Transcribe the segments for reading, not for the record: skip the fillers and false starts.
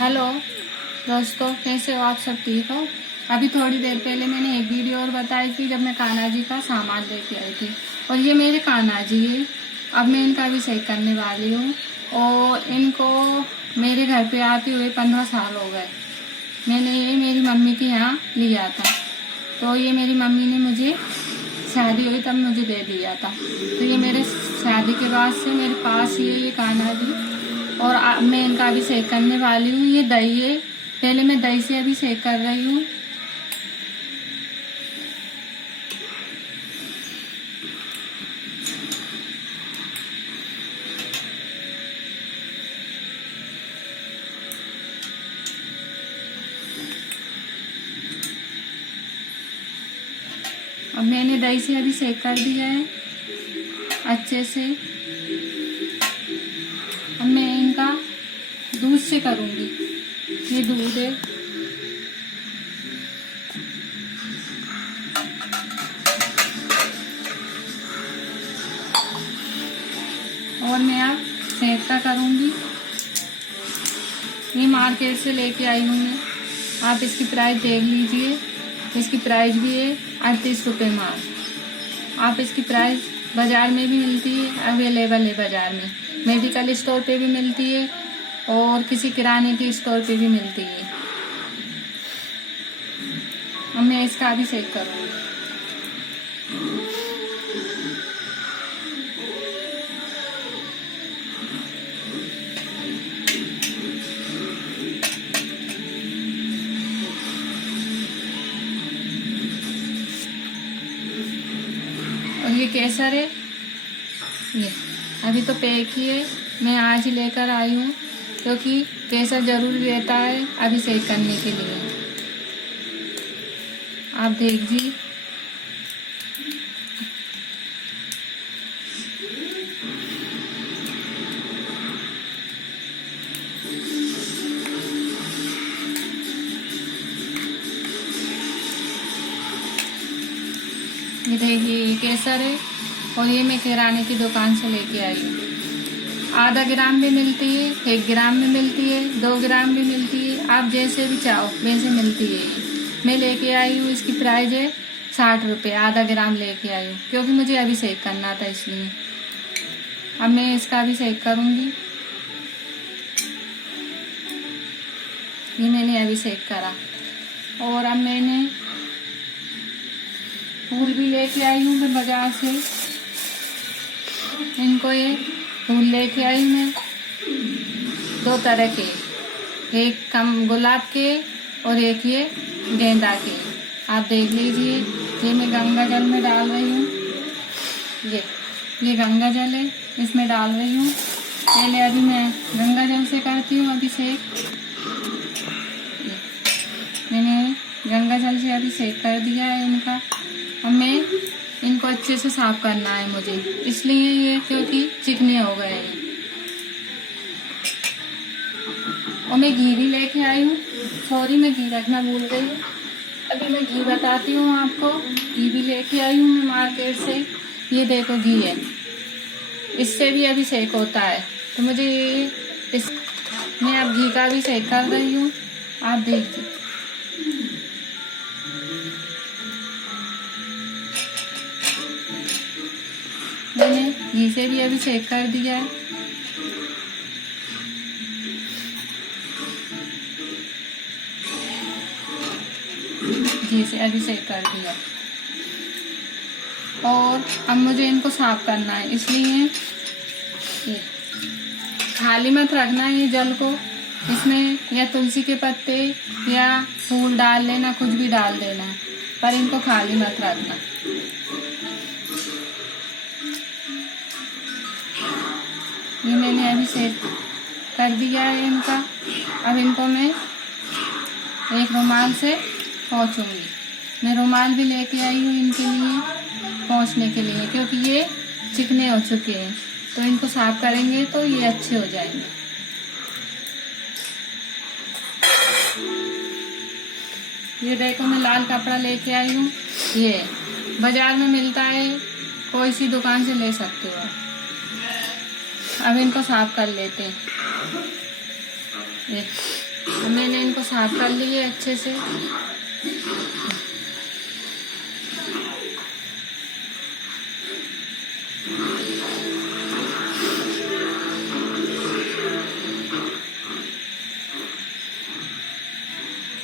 Hello दोस्तों, कैसे हो आप? सब ठीक हो? अभी थोड़ी देर पहले मैंने एक वीडियो और बताई थी जब मैं कान्हा जी का सामान लेके आई थी। और ये मेरे कान्हा जी है। अब मैं इनका भी सही करने वाली हूँ। और इनको मेरे घर पे आते हुए 15 साल हो गए। मैंने ये मेरी मम्मी के यहाँ लिया था, तो ये मेरी मम्मी ने मुझे शादी हुई तब मुझे दे दिया था। तो ये मेरे शादी के बाद से मेरे पास ही है ये कान्हा जी। और मैं इनका अभिषेक करने वाली हूँ। ये दही है, पहले मैं दही से अभिषेक कर रही हूँ। अब मैंने दही से अभिषेक कर दिया है अच्छे से। अब मैं इनका दूध से करूंगी। ये दूध है, और मैं अब शहद का करूंगी। ये मार्केट से लेके आई हूँ मैं। आप इसकी प्राइस देख लीजिए। इसकी प्राइस भी है 38 रुपये माल। आप इसकी प्राइस बाजार में भी मिलती है, अवेलेबल है बाजार में। मेडिकल स्टोर पे भी मिलती है और किसी किराने के स्टोर पे भी मिलती है। अब मैं इसका अभिषेक करूँगी। और ये केसर है, ये अभी तो पैक ही है। मैं आज ही लेकर आई हूँ क्योंकि केसर जरूरी रहता है अभिषेक करने के लिए। आप देखिए, ये देखिए ये केसर है। और ये मैं किराने की दुकान से लेके आई हूँ। आधा ग्राम भी मिलती है, 1 ग्राम में मिलती है, 2 ग्राम भी मिलती है। आप जैसे भी चाहो वैसे मिलती है। मैं लेके आई हूँ, इसकी प्राइस है 60 रुपये। आधा ग्राम लेके आई हूँ क्योंकि मुझे अभिषेक करना था इसलिए। अब मैं इसका अभिषेक करूँगी। ये मैंने अभिषेक करा। और अब मैंने फूल भी लेके आई हूँ मैं बाजार से। इनको ये फूल लेके आई मैं 2 तरह के, एक कम गुलाब के और एक ये गेंदा के। आप देख लीजिए। ये मैं गंगा जल में डाल रही हूँ। ये गंगा जल है, इसमें डाल रही हूँ। पहले अभी मैं गंगा जल से करती हूँ अभिषेक। मैंने गंगा जल से अभिषेक कर दिया है इनका। अब मैं इनको अच्छे से साफ करना है मुझे, इसलिए ये क्योंकि चिकने हो गए हैं। और मैं घी भी लेके आई हूँ। सॉरी, मैं घी रखना भूल गई हूँ। अभी मैं घी बताती हूँ आपको। घी भी लेके आई हूँ मैं मार्केट से। ये देखो घी है, इससे भी अभिषेक होता है। तो मुझे मैं अब घी का अभिषेक कर रही हूँ। आप देखिए, मैंने घी से भी अभिषेक कर दिया है। घी से अभिषेक कर दिया। और अब मुझे इनको साफ करना है, इसलिए ये खाली मत रखना है ये जल को। इसमें या तुलसी के पत्ते या फूल डाल लेना, कुछ भी डाल देना, पर इनको खाली मत रखना। ये मैंने अभिषेक कर दिया है इनका। अब इनको मैं एक रुमाल से पोंछूंगी। मैं रुमाल भी लेके आई हूँ इनके लिए पोंछने के लिए, क्योंकि ये चिकने हो चुके हैं। तो इनको साफ करेंगे तो ये अच्छे हो जाएंगे। ये देखो, मैं लाल कपड़ा लेके आई हूँ। ये बाजार में मिलता है, कोई सी दुकान से ले सकते हो। अब इनको साफ कर लेते हैं। अब मैंने इनको साफ कर लिए अच्छे से।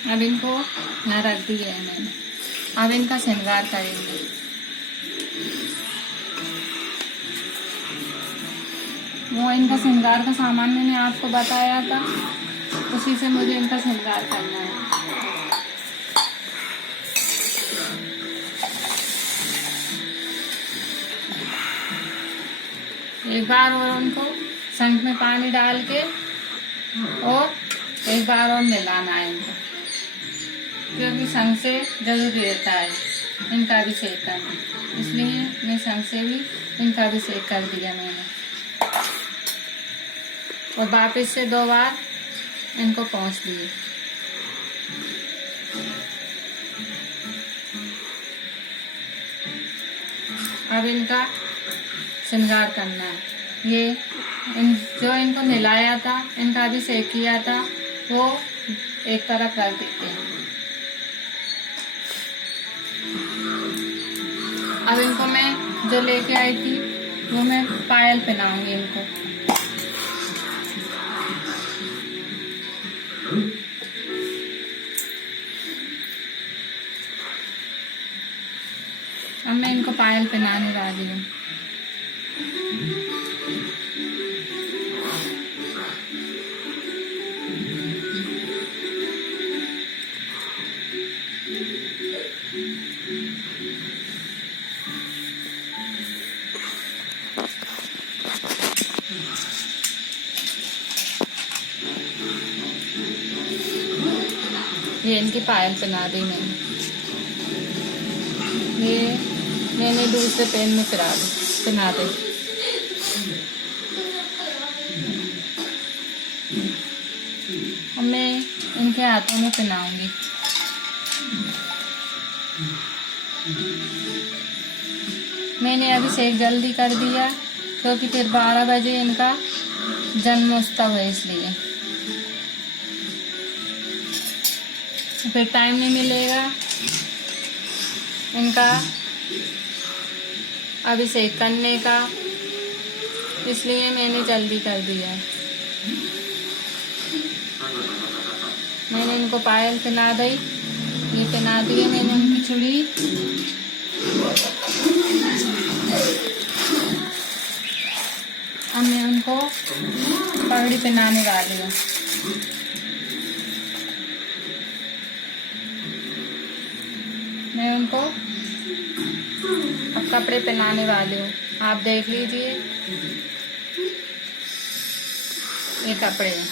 अब इनको यहाँ रख दिया है मैंने। अब इनका श्रृंगार करेंगे। वो इनका श्रृंगार का सामान मैंने आपको बताया था, उसी से मुझे इनका श्रृंगार करना है। एक बार और उनको शंख में पानी डाल के और एक बार और मिलाना है इनको, क्योंकि शंख से जरूरी रहता है इनका अभिषेक करना, इसलिए मैं शंख से भी इनका अभिषेक कर दिया मैंने। और वापस से 2 बार इनको पोंछ दिए। अब इनका श्रृंगार करना है। ये जो इनको नहलाया था, इनका अभिषेक किया था, वो एक तरफ रख देते हैं। अब इनको मैं जो लेके आई थी वो मैं पायल पहनाऊंगी इनको। अब मैं इनको पायल पहनाने वाली हूँ। ये इनकी पायल पहना दी मैंने। ये मैंने दूसरे पेन में पहना दी। अब मैं इनके हाथों में पहनाऊंगी। मैंने अभिषेक जल्दी कर दिया क्योंकि फिर 12 बजे इनका जन्मोत्सव है, इसलिए फिर टाइम नहीं मिलेगा इनका अभिषेक करने का, इसलिए मैंने जल्दी कर दिया है। मैंने इनको पायल पहना दी, ये पहना दी है मैंने उनकी चूड़ी। अब मैं उनको पगड़ी पहनाने वाली हूँ। मैं उनको अब कपड़े पहनाने वाली हूँ। आप देख लीजिए, ये कपड़े हैं।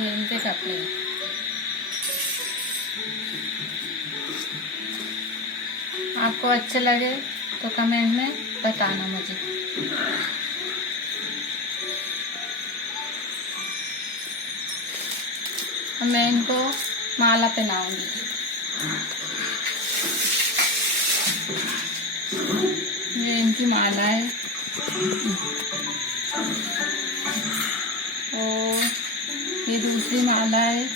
इनके कपड़े आपको अच्छे लगे तो कमेंट में बताना मुझे। मैं इनको माला पहनाऊंगी। ये इनकी माला है और ये दूसरी माला है।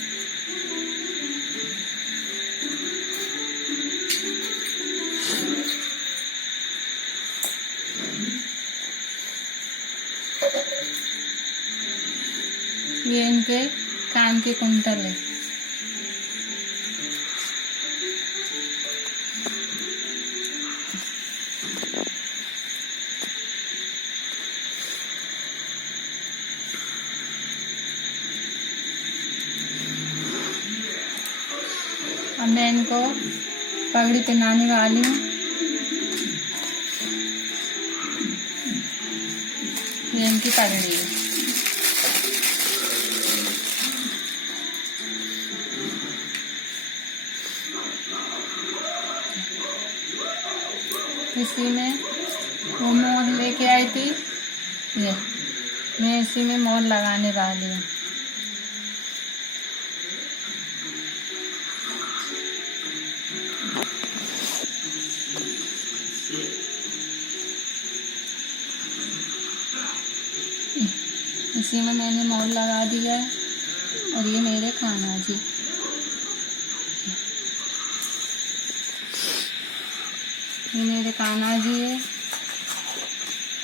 ये इनके कान के कुंडल है। अब मैं इनको पगड़ी पहनाने वाली हूँ। ये इनकी पगड़ी है। इसी में वो मोर लेके आई थी, ये मैं इसी में मोर लगाने वाली हूँ। इसी में मैंने मोर लगा दिया है। और ये मेरे कान्हा जी, ये मेरे कान्हा जी है।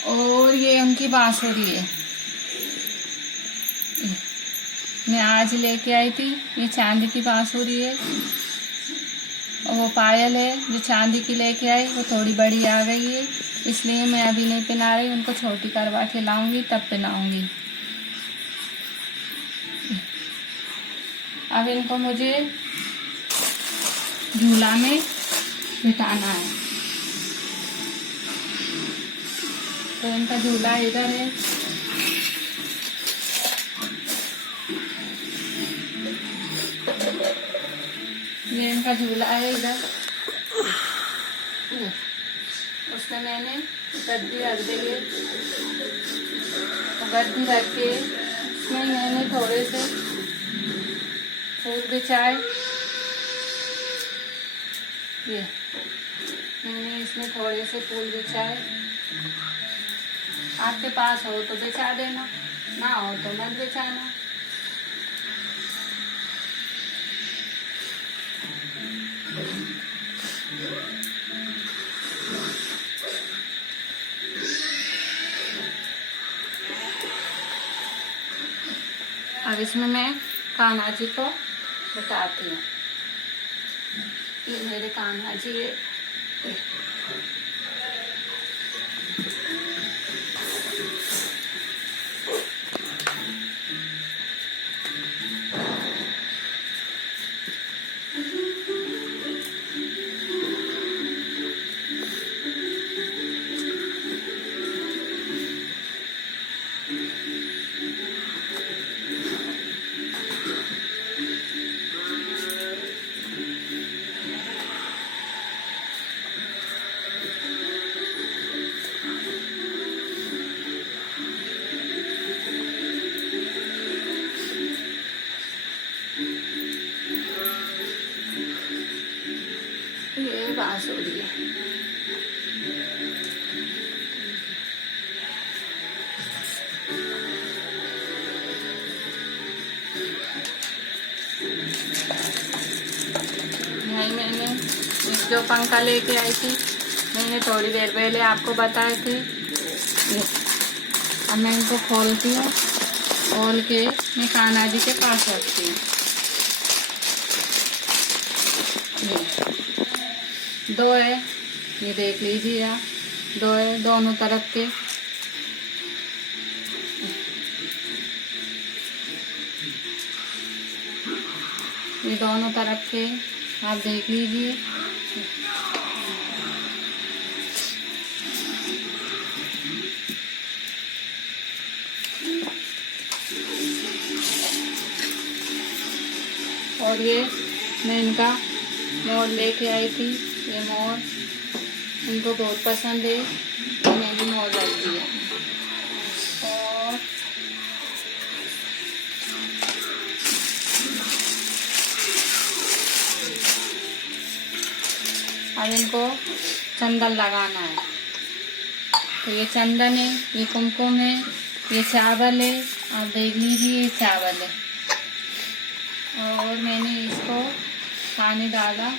और ये उनकी बांसुरी है, मैं आज लेके आई थी। ये चांदी की बांसुरी है। और वो पायल है जो चांदी की लेके आई, वो थोड़ी बड़ी आ गई है, इसलिए मैं अभी नहीं पहना रही। उनको छोटी करवा के लाऊंगी तब पहनाऊंगी। अब इनको मुझे झूला में बिठाना है। तो इनका झूला इधर है। ये इनका झूला है इधर। उसमें मैंने गद्दी रख दी है। गद्दी रख के उसमें मैंने थोड़े से फूल बिछाए। ये मैंने इसमें थोड़े से फूल बिछाए। आपके पास हो तो बिछा देना, ना हो तो मत बिछाना। अब इसमें मैं कान्हा जी को बिठाती हूँ। ये मेरे कान्हा जी है। ये बांसुरी है। यही मैंने जो पंखा लेके आई थी, मैंने थोड़ी देर पहले आपको बताए थे। अब मैं इनको खोलती हूँ। खोल के मैं कान्हा जी के पास रखती हूँ। दो है, ये देख लीजिए आप, दो है दोनों तरफ के। ये दोनों तरफ के आप देख लीजिए। और ये मैं इनका मोर लेके आई थी। ये मोर इनको बहुत पसंद है, तो मैंने मोर रख दिया। और अब इनको चंदन लगाना है। तो ये चंदन है, ये कुमकुम है, ये चावल है, आप देख लीजिए ये चावल है। और मैंने इसको पानी डाला।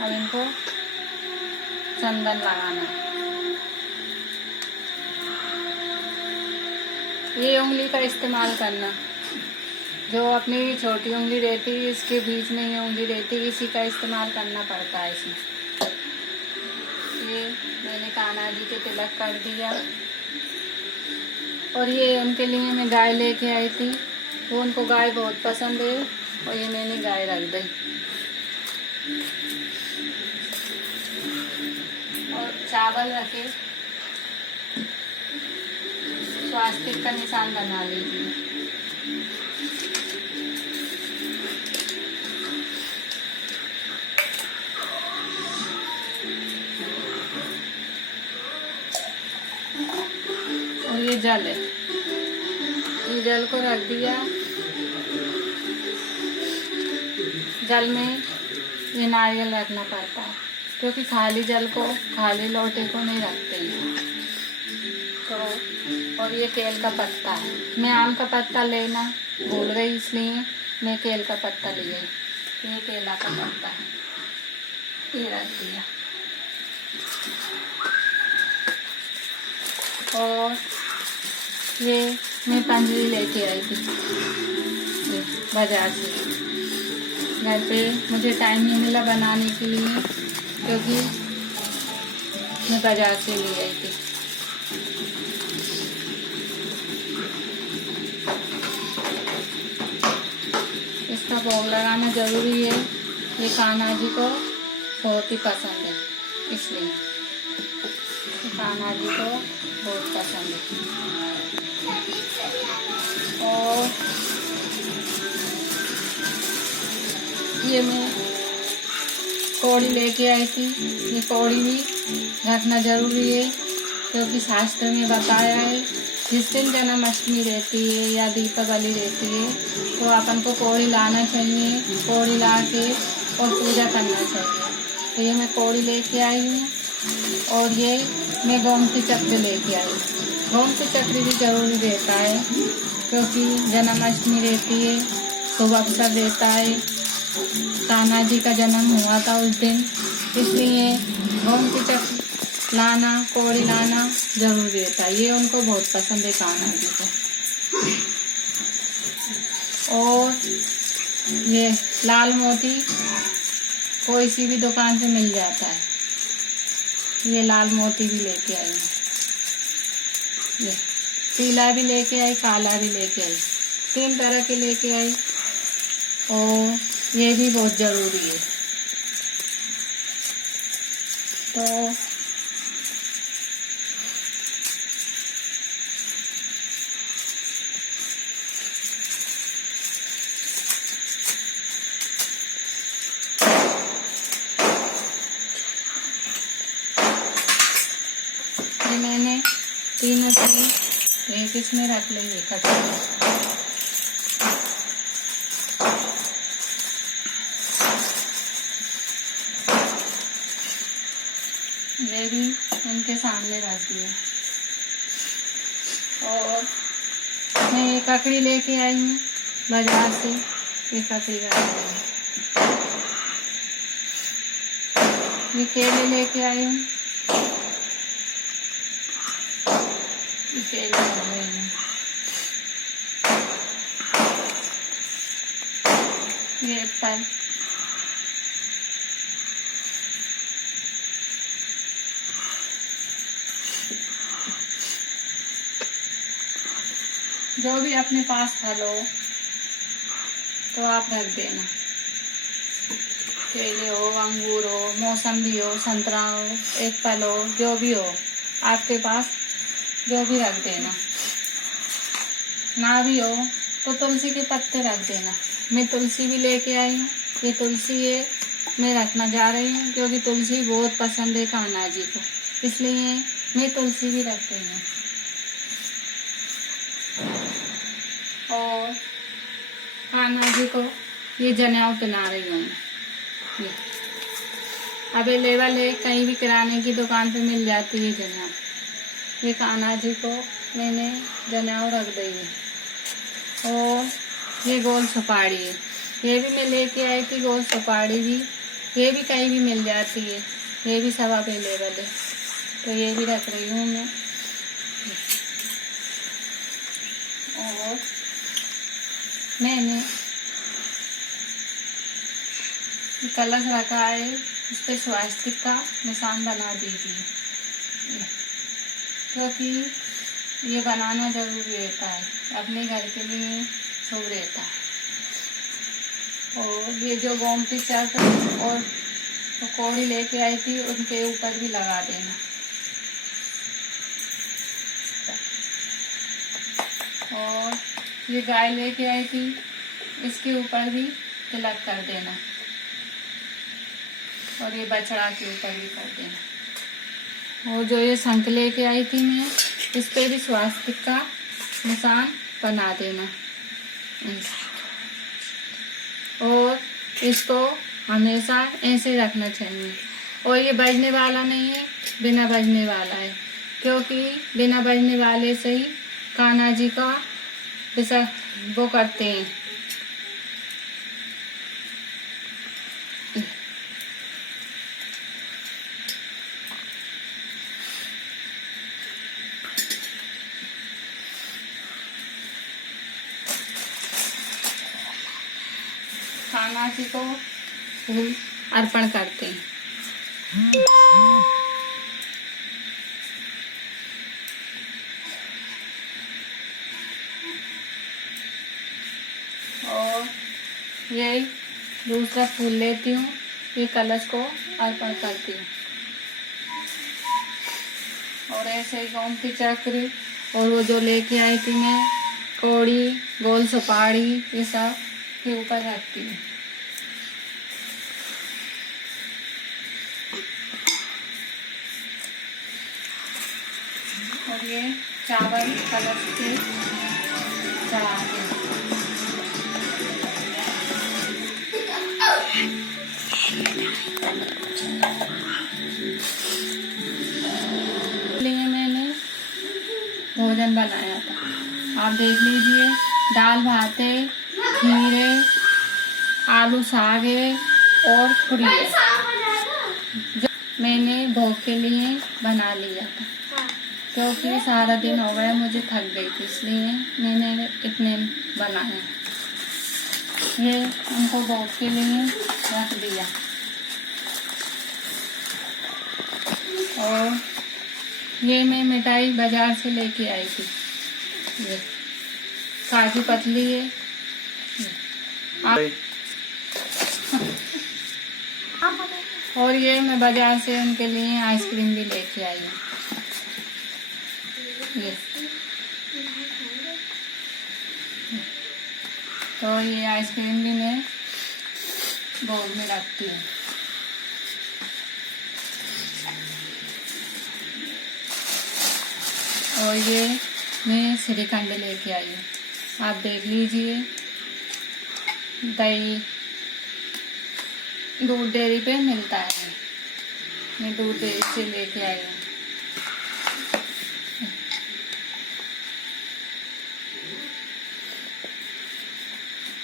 अब इनको चंदन लगाना है। ये उंगली का इस्तेमाल करना, जो अपनी छोटी उंगली रहती है इसके बीच में ये उंगली रहती है, इसी का इस्तेमाल करना पड़ता है इसमें। ये मैंने कान्हा जी के तिलक कर दिया। और ये उनके लिए मैं गाय लेके आई थी, वो उनको गाय बहुत पसंद है, और ये मैंने गाय रख दी। और चावल रखे, स्वास्तिक का निशान बना लीजिए। ये जल है, ये जल को रख दिया। जल में ये नारियल रखना पड़ता है, क्योंकि खाली जल को, खाली लोटे को नहीं रखते हैं। तो और ये केल का पत्ता है, मैं आम का पत्ता लेना भूल गई, इसलिए मैं केल का पत्ता ले गई। ये केला का पत्ता है, ये रख दिया। और ये मैं पंजरी लेके आई थी ये बाजार से। घर पे मुझे टाइम नहीं मिला बनाने के लिए, क्योंकि मैं बाजार से ले आई थी। इसका भोग लगाना जरूरी है, ये कान्हा जी को बहुत ही पसंद है, इसलिए कान्हा जी को बहुत पसंद है। और ये मैं कौड़ी लेके आई थी, ये कौड़ी भी रखना जरूरी है, क्योंकि शास्त्र में बताया है जिस दिन जन्माष्टमी रहती है या दीपावली रहती है तो अपन को कौड़ी लाना चाहिए, कौड़ी ला के और पूजा करना चाहिए। तो ये मैं कौड़ी लेके आई हूँ, और ये मैं गोमती चक्र लेके आई। गोमती चक्र भी जरूरी रहता है, क्योंकि जन्माष्टमी रहती है, शुभ अवसर रहता है, कान्हा जी का जन्म हुआ था उस दिन, इसलिए गोमती चक्र लाना, कौड़ी लाना जरूरी रहता है। ये उनको बहुत पसंद है कान्हा जी को। और ये लाल मोती कोई सी भी दुकान से मिल जाता है, ये लाल मोती भी लेके आई हूँ। ये पीला भी लेके आई, काला भी लेके आई, 3 तरह के लेके आई। और ये भी बहुत जरूरी है। तो ये मैंने तीनों चीज एक इसमें रख ली इकट्ठे। ये भी इनके सामने रख दिया। और मैं ये ककड़ी लेके आई हूँ बाजार से, ये ककड़ी रख दी। ये केले लेके आई हूँ, केले रख रही हूँ। ये एप्पल, जो भी अपने पास फल हो तो आप रख देना। केले हो, अंगूर हो, मौसम्बी हो, संतरा हो, एप्पल हो, जो भी हो आपके पास, जो भी रख देना। ना भी हो तो तुलसी के पत्ते रख देना। मैं तुलसी भी लेके आई हूँ, ये तुलसी है मैं रखना जा रही हूँ, क्योंकि तुलसी बहुत पसंद है कान्हा जी को, इसलिए मैं तुलसी भी रख रही हूँ। और कान्हा जी को ये जनेऊ पहना रही हूँ। ये अवेलेबल है, कहीं भी किराने की दुकान पे मिल जाती है जनेऊ। ये कान्हा जी को मैंने जनेऊ रख दी है। और ये गोल सुपारी है, ये भी मैं लेके आई थी, गोल सुपारी भी, ये भी कहीं भी मिल जाती है, ये भी सब अवेलेबल है, तो ये भी रख रही हूँ मैं। और मैंने कलश रखा है, उस पर स्वास्तिक का निशान बना दीजिए, क्योंकि ये बनाना जरूरी रहता है, अपने घर के लिए शुभ रहता है। और ये जो गोमती चक्र और कौड़ी लेके आई थी उनके ऊपर भी लगा देना। और ये गाय लेके आई थी, इसके ऊपर भी तिलक कर देना। और ये बछड़ा के ऊपर भी कर देना। और जो ये शंख लेके आई थी मैं, इस पे भी स्वास्तिक का निशान बना देना। और इसको हमेशा ऐसे रखना चाहिए। और ये बजने वाला नहीं है, बिना बजने वाला है, क्योंकि बिना बजने वाले से ही कान्हा जी का वो करते हैं। कान्हा जी को फूल अर्पण करते हैं। और ये दूसरा फूल लेती हूँ, ये कलश को अर्पण करती हूँ। और ऐसे ही गोमती चक्र और वो जो लेके आई थी मैं कौड़ी, गोल सुपारी, ये सब के ऊपर रखती हूँ। और ये चावल कलश के चढ़ाते हैं। लिए मैंने भोजन बनाया था, आप देख लीजिए। दाल भाते, खीरे, आलू सागे और पुड़िया जो मैंने भोग के लिए बना लिया था, क्योंकि सारा दिन हो गया, मुझे थक गई थी, इसलिए मैंने इतने बनाए। ये उनको भोग के लिए रख दिया। और ये मैं मिठाई बाजार से लेके आई थी, ये काजू कतली है। और ये मैं बाजार से उनके लिए आइसक्रीम भी लेके आई हूँ। ये तो ये आइसक्रीम भी मैं बोल में रखती हूँ। और ये मैं श्रीखंड लेके आई हूँ, आप देख लीजिए। दही दूध डेयरी पे मिलता है, मैं दूध डेयरी से लेके आई हूँ।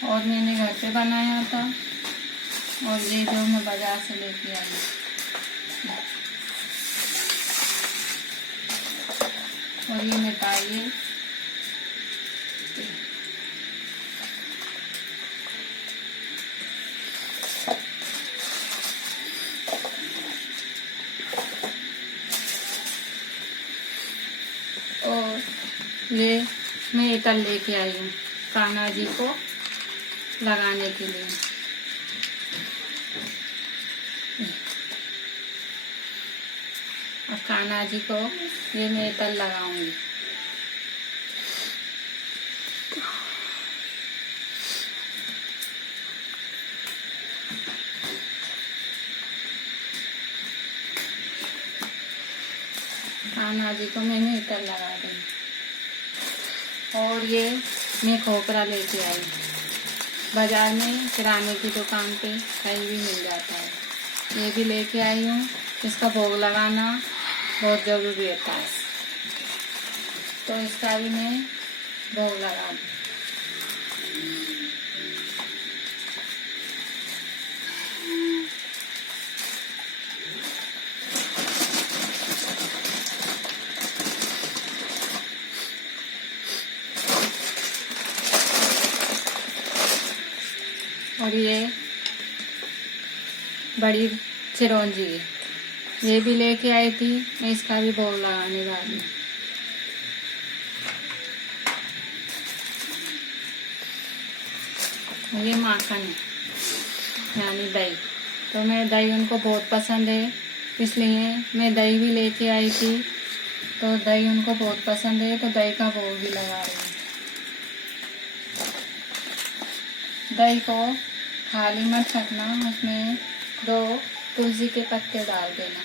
और मैंने घर पे बनाया था, और ये जो मैं बाजार से लेके आई हूँ। और ये मिठाई है, और ये मैं इतर लेके आई हूँ कान्हा जी को लगाने के लिए। अब कान्हा जी को ये मैं इतर लगाऊंगी। कान्हा जी को मैंने इतर लगा दी। और ये मैं खोपरा लेके आई, बाजार में किराने की दुकान पे कहीं भी मिल जाता है। ये भी लेके आई हूँ, इसका भोग लगाना बहुत ज़रूरी होता है, तो इसका भी मैं भोग लगा दूँ। और ये बड़ी चिरौंजी है, ये भी लेके आई थी, मैं इसका भी भोग लगाने वाली हूँ। ये माखन है, यानी दही, तो मैं दही उनको बहुत पसंद है, इसलिए मैं दही भी लेके आई थी। तो दही उनको बहुत पसंद है, तो दही का भोग भी लगा रही हूँ। दही को खाली मत रखना, उसमें 2 तुलसी के पत्ते डाल देना।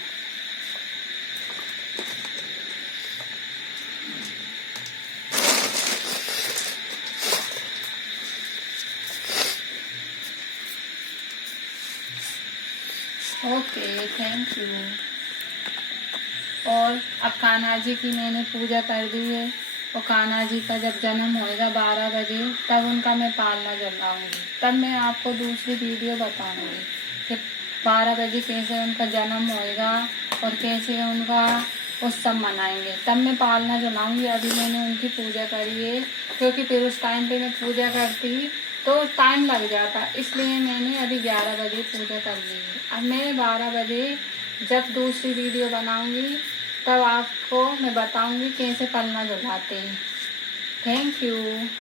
Okay, thank you. और अब कान्हा जी की मैंने पूजा कर दी है, और कान्हा जी का जब जन्म होएगा 12 बजे, तब उनका मैं पालना जलाऊंगी। तब मैं आपको दूसरी वीडियो बताऊंगी कि 12 बजे कैसे उनका जन्म होएगा और कैसे उनका उत्सव मनाएंगे। तब मैं पालना जलाऊंगी। अभी मैंने उनकी पूजा करी है, क्योंकि फिर उस टाइम पे मैं पूजा करती तो टाइम लग जाता, इसलिए मैंने अभी 11 बजे पूजा कर ली है। अब मैं 12 बजे जब दूसरी वीडियो बनाऊंगी, तब आपको मैं बताऊंगी कैसे पालना जलाते हैं। Thank you.